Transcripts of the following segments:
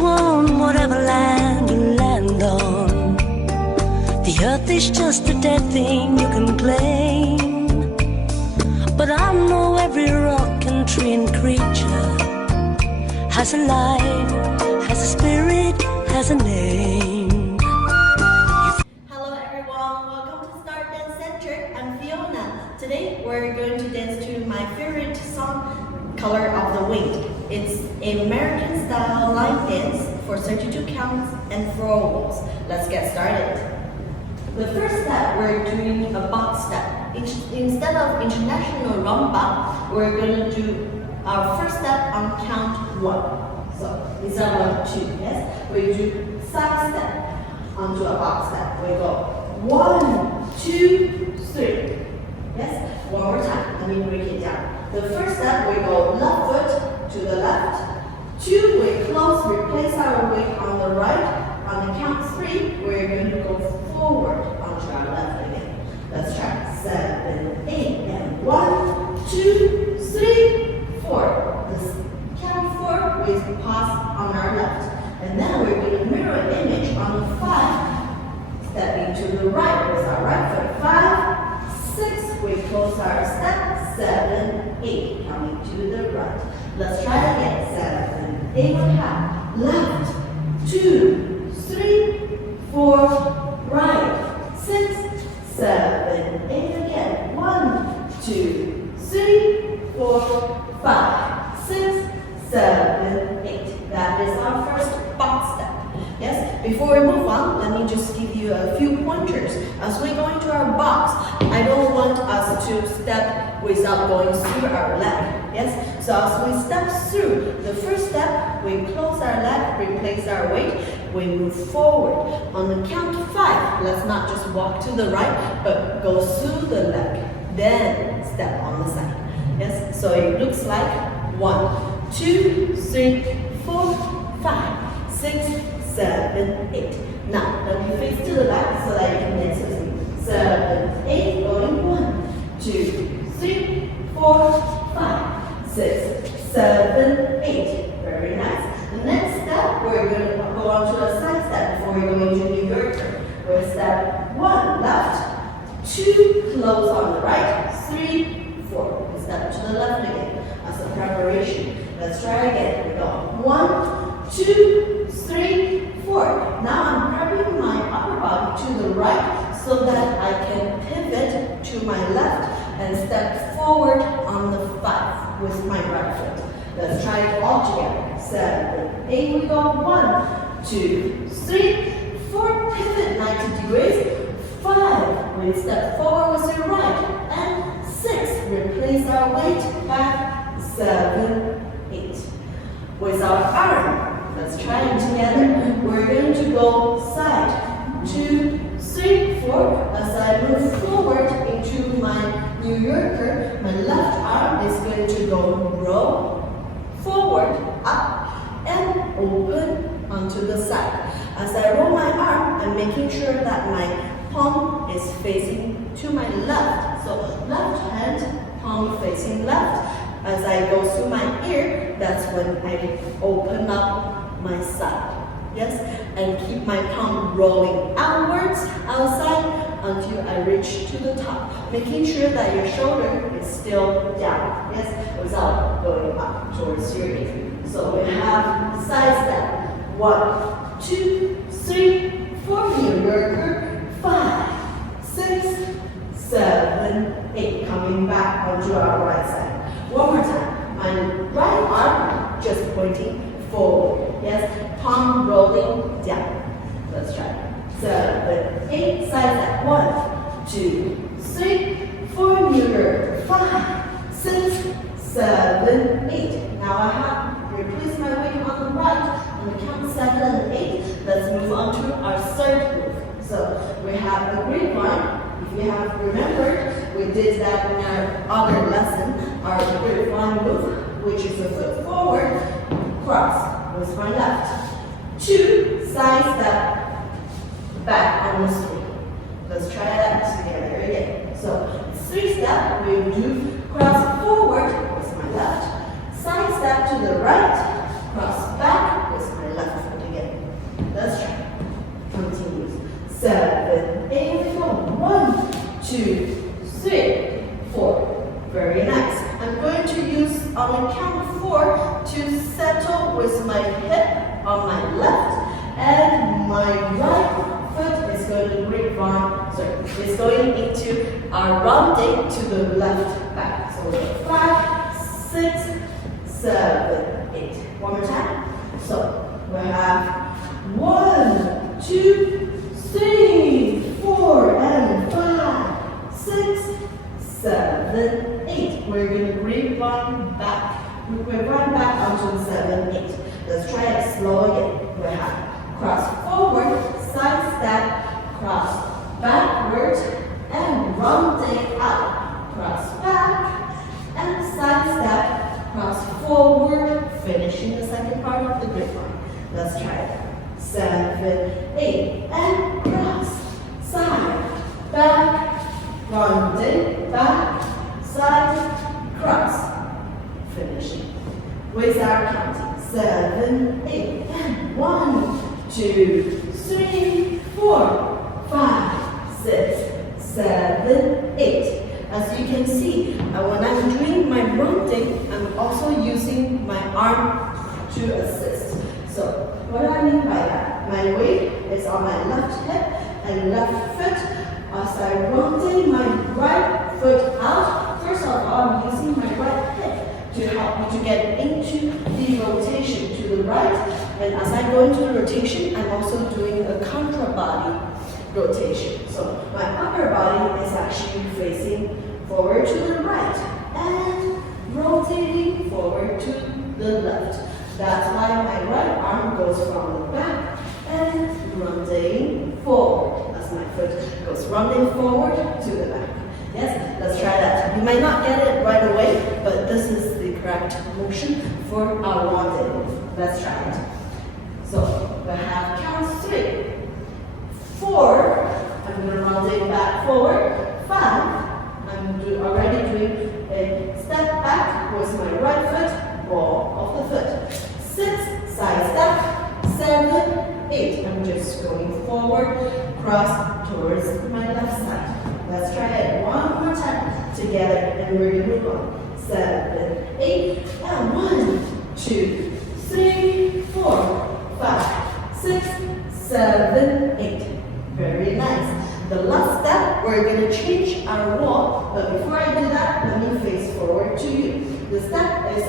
you on whatever land you land on. The earth is just a dead thing you can claim, but I know every rock and tree and creature has a life, has a spirit, has a name. Hello everyone, welcome to Start Dance Center. I'm Fiona. Today we're going to dance to my favorite song, Color of the Wind. It's an American style line dance for 32 counts and 4 walls. Let's get started. The first step, we're doing a box step. Instead of international rumba, we're going to do our first step on count 1. So these are 1, 2, yes? We do side step onto a box step. We go 1, 2, 3. Yes? One more time. Let me break it down. The first step, we go left foot to the left. 2, we close, replace our weight on the right. On the count 3, we're going to go forward onto our left again. Let's try 7, 8, and 1, 2, 3, 4. This count 4, we pause on our left. And then we're going to mirror image on the 5. Stepping to the right with our right foot. 5, 6, we close our step. 7, 8, coming to the right. Let's try again. 7, 8, one half. Left, 2, 3, 4, right. 6, 7, 8 again. 1, 2, 3, 4, 5, 6, 7, 8. That is our first box step. Yes, before we move on, let me just give you a few pointers. As we go into our box, I don't want us to step without going through our leg. Yes, so as we step through, the first step, we close our leg, replace our weight, we move forward. On the count 5, let's not just walk to the right, but go through the leg, then step on the side. Yes, so it looks like 1, 2, 3, 4, 5, 6, 7, 8. Now, let me face to the back so that you can dance with me. 7, 8, going 1, 2, 3, 4, 5, 6, 7, 8. Very nice. The next step, we're going to go on to a side step before we go into New Yorker. We're step 1, left, 2, close on the right, 3, 4. We step to the left again as a preparation. Let's try again. We go 1, 2, 3, 4. Now I'm prepping my upper body to the right so that I can pivot to my left and step forward on the 5 with my right foot. Let's try it all together. 7, 8, we go 1, 2, 3, 4, pivot 90 degrees. 5, we step forward with your right. And 6, replace our weight back. 7, 8. With our arm, let's try it together. We're going to go side, 2, 3, 4. As I move forward into my New Yorker, my left arm is going to go roll, forward, up, and open onto the side. As I roll my arm, I'm making sure that my palm is facing to my left. So left hand, palm facing left. As I go through my ear, that's when I open up my side. Yes, and keep my palm rolling outwards, outside, until I reach to the top. Making sure that your shoulder is still down, yes, without going up towards your ear. So we have side step. 1, 2, 3, 4, New Yorker, 5, 6, 7, 8. Coming back onto our right side. One more time. My right arm just pointing forward. Yes, palm rolling down. Let's try. 7, 8. Side step. 1, 2, 3, 4. New Yorker. 5, 6, 7, 8. Now I have replaced my weight on the right. On the count 7 and 8. Let's move on to our third move. So we have the grapevine. If you have remembered, we did that in our other lesson, our grapevine move, which is a foot forward, cross with my left. 2, side step, back on the street. Let's try that together again. So 3 step, we do cross forward with my left, side step to the right, cross back with my left foot. on the count of 4 to settle with my hip on my left, and my right foot is going to grapevine, is going into our rounding to the left back. So 5, 6, 7, 8. One more time. So we have 1, 2, 3, 4, and 5, 6, 7, 8. We're going to grapevine back. We grapevine back onto 7, 8. Let's try it slow again. We have cross forward, side step, cross backward, and rounding out. Cross back, and side step, cross forward, finishing the second part of the grapevine. Let's try it. 7, 8, and cross, side, back, rounding, back, side, cross, finishing. With our counting. 7, 8, and 1, 2, 3, 4, 5, 6, 7, 8. As you can see, when I'm doing my rounding, I'm also using my arm to assist. So, what do I mean by that? My weight is on my left hip and left foot. As I'm rounding my right foot out, first of all, I'm using my right hip to help me to get into the rotation to the right. And as I go into the rotation, I'm also doing a contra body rotation. So my upper body is actually facing forward to the right and rotating forward to the left. That's why my right arm goes from the back and rounding forward as my foot goes rounding forward to the back. Yes, let's try that. You might not get it right away, but this is the correct motion for our rounding. Let's try it. So we have count 3, 4. I'm going to rounding back forward. 5. I'm already doing a step back with my right foot, ball of the foot. 6, side step. 7, 8. I'm just going forward, cross towards my left side. Let's try it one more time together, and we're going to move on. 7, 8, and 1, 2, 3, 4, 5, 6, 7, 8. Very nice. The last step, we're going to change our wall, but before I do that, let me face forward to you. The step is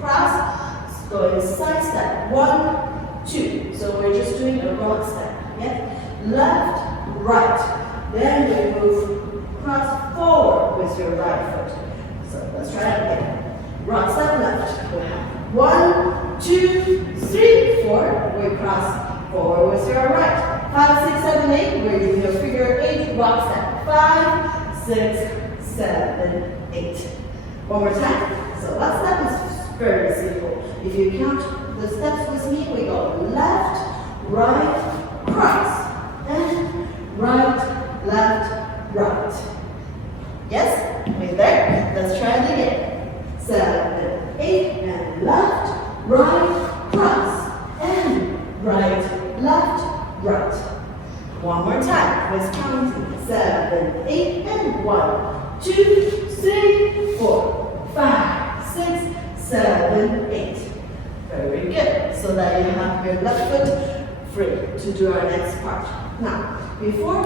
cross, going side step. 1, 2. So we're just doing a round step. Yeah? Left, right. Then we move cross forward with your right foot. So let's try it again. Right step left. We have 1, 2, 3, 4. We cross forward with your right. 5, 6, 7, 8. We're doing a figure 8 rock step. 5, 6, 7, 8. One more time. So that step is very simple. If you count the steps with me, we go left, right, cross, and right, left, right. Yes? We there? Let's try it again. 7, 8, and left, right, cross, and right, left, right. One more time with counting. 7, 8, and 1, 2, 3, 4, 5, 6, 7, 8. Very good. So that you have your left foot free to do our next part. Now, before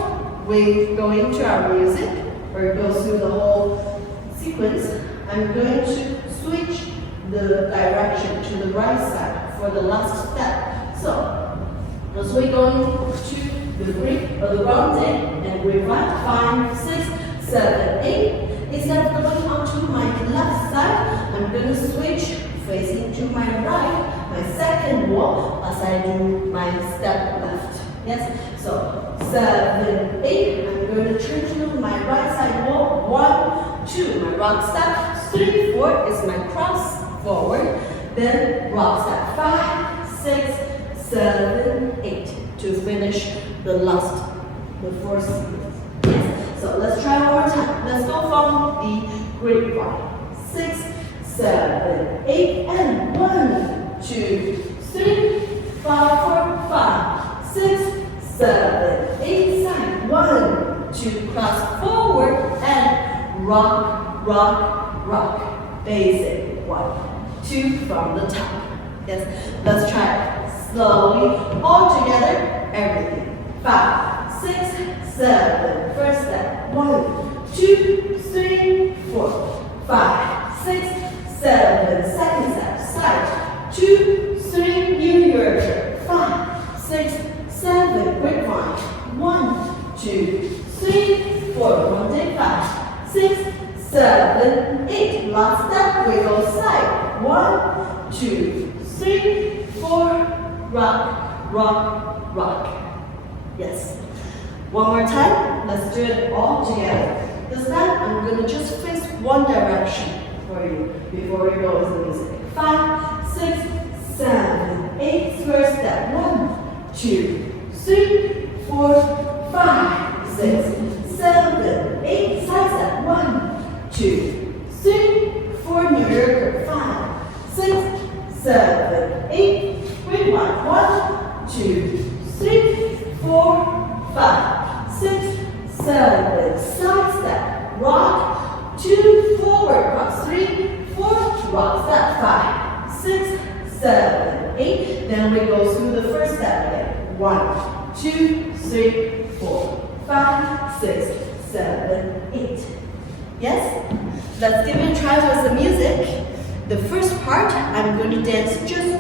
we go into our music, or go through the whole sequence, I'm going to switch the direction to the right side for the last step. So, as we go into the grip or the rounding, and we right 5, 6, 7, 8. Instead of going onto my left side, I'm going to switch facing to my right, my second wall, as I do my step left. Yes? So 7, 8, I'm going to turn to my right side wall. 1, 2, my rock step. 3, 4 is my cross forward. Then rock step. 5, 6, 7, 8 to finish the fourth sequence. Yes? So let's try one more time. Let's go from the grapevine. 6, 7, 8, and 1, 2, 3, 4, 5, 6, 7, 8, side. 1, 2, cross forward and rock, rock, rock. Basic. 1, 2 from the top. Yes, let's try it. Slowly, all together, everything. 5, 6, 7. First step. 1, 2, 3, 4, 5, 6, 7. Second step. Side. 2, 3. New your turn. 5, 6, 7. Grapevine. 1, 2, 3, 4. One day. 5, 6, 7, 8. Last step. We go side. 1, 2, 3, 4. Rock, rock, rock. Yes. One more time. Let's do it all together. This time, I'm going to just face one direction for you before we go with the music. 5, 6, 7, 8. First step. 1, 2, 3, 4, 5, 6, 7, 8. Side step. 1, 2, 3, 4. New Yorker. 5, 6, 7, 8. Wait, 1, 2, 3, 4, 5, 6, 7. Side step. Rock. 2, forward. Rock. 3, 4. Rock step. 5, 6, 7, 8. Then we go through the first step again. 1, 2, 3, 4, 5, 6, 7, 8. Yes? Let's give it a try with the music. The first part, I'm going to dance just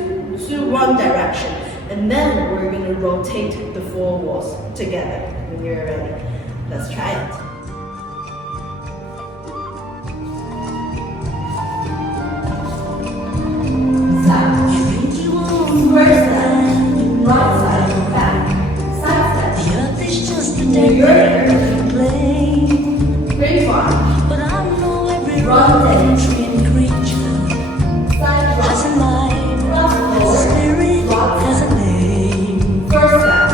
through one direction. And then we're going to rotate the 4 walls together when you're ready. Let's try it. First step, right side, back, side step. The earth is just a dead plane. Great one. But I know every Run tree and creature Side has a rock. mind, Rock has a forward. spirit, Rock has a name. First step,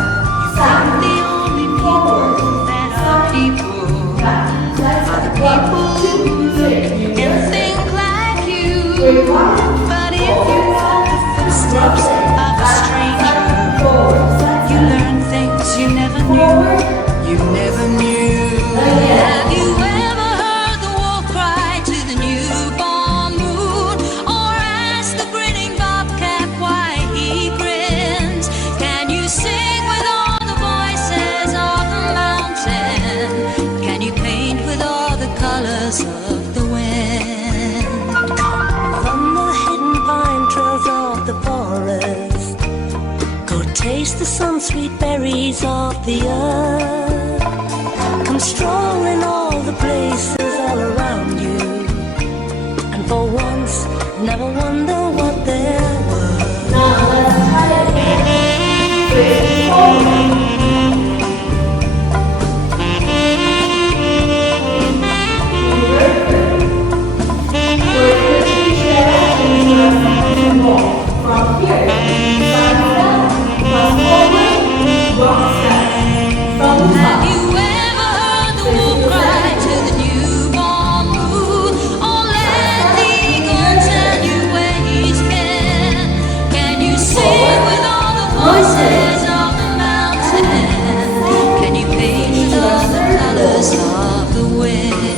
side. The only people that are people Back, side are the step. 1, 2, 3. and think like you. Great one. But if you walk the footsteps of a stranger, you learn things you never knew. You never knew. Have you ever heard the wolf cry to the newborn moon, or asked the grinning bobcat why he grins? Can you sing with all the voices of the mountain? Can you paint with all the colors of the wind? From the hidden pine trails of the forest, go taste the sun sweet berries of the earth. Come stroll in all the places all around you, and for once never wonder what there was. Now let's try it again. Face forward. From here, side step, cross forward, rock step. From the Have top. you ever heard the wolf cry to the newborn moon, or let the eagle tell you where he's been? Can you sing with all the voices of the mountain? Can you paint with all the colors of the wind?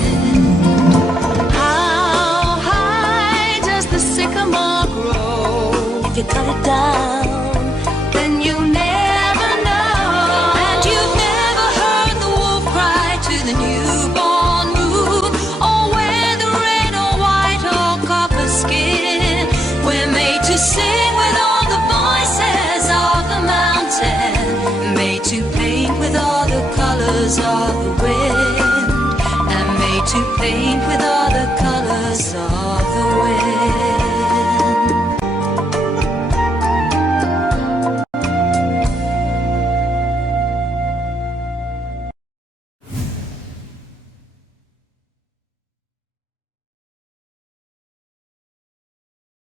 How high does the sycamore grow? If you cut it down, then you'll never know. And you've never heard the wolf cry to the newborn moon, or wear the red or white or copper skin. We're made to sing with all the voices of the mountain, made to paint with all the colors of the wind, and made to paint with all